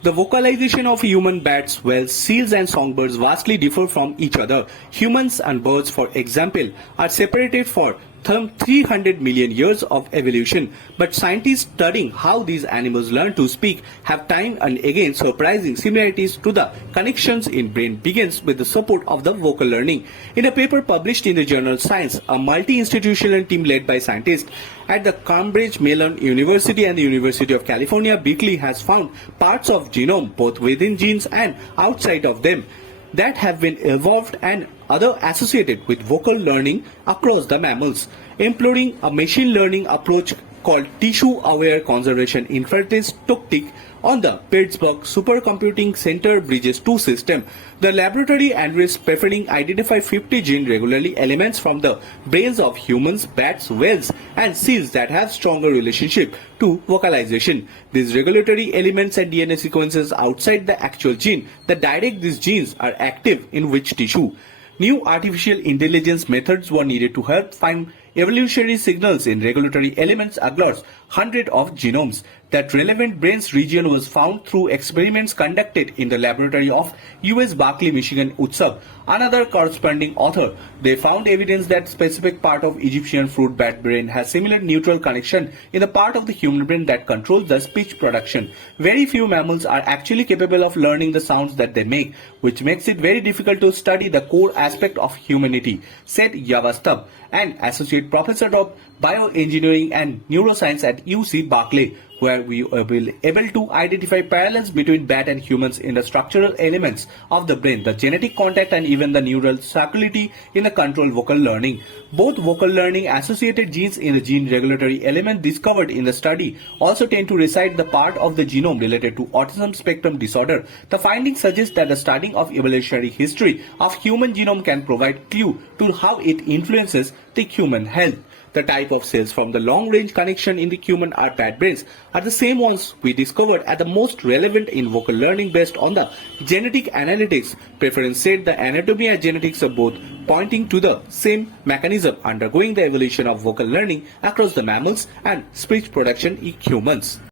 The vocalization of human bats, whales, seals and songbirds vastly differ from each other. Humans and birds, for example, are separated for 300 million years of evolution, but scientists studying how these animals learn to speak have time and again surprising similarities to the connections in brain begins with the support of the vocal learning. In a paper published in the journal Science, a multi-institutional team led by scientists at the Cambridge Mellon University and the University of California, Berkeley has found parts of genome both within genes and outside of them that have been evolved and other associated with vocal learning across the mammals, employing a machine learning approach called tissue-aware conservation inference technique on the Pittsburgh Supercomputing Center Bridges 2 system. The laboratory analysts preferring identify 50 gene regularly elements from the brains of humans, bats, whales and seals that have stronger relationship to vocalization. These regulatory elements and DNA sequences outside the actual gene that direct these genes are active in which tissue. New artificial intelligence methods were needed to help find evolutionary signals in regulatory elements across hundreds of genomes. That relevant brain's region was found through experiments conducted in the laboratory of US Berkeley, Michigan, UTSAB. Another corresponding author, they found evidence that specific part of Egyptian fruit bat brain has similar neutral connection in the part of the human brain that controls the speech production. Very few mammals are actually capable of learning the sounds that they make, which makes it very difficult to study the core aspect of humanity, said Yavastab, an associate professor of bioengineering and neuroscience at UC Berkeley, where we were able to identify parallels between bat and humans in the structural elements of the brain, the genetic contact and even the neural circularity in the control vocal learning. Both vocal learning associated genes in the gene regulatory element discovered in the study also tend to reside the part of the genome related to autism spectrum disorder. The findings suggest that the studying of evolutionary history of human genome can provide clue to how it influences the human health. The type of cells from the long-range connection in the human or bat brains are the same ones we discovered are the most relevant in vocal learning based on the genetic analytics. Preference said the anatomy and genetics are both pointing to the same mechanism undergoing the evolution of vocal learning across the mammals and speech production in humans.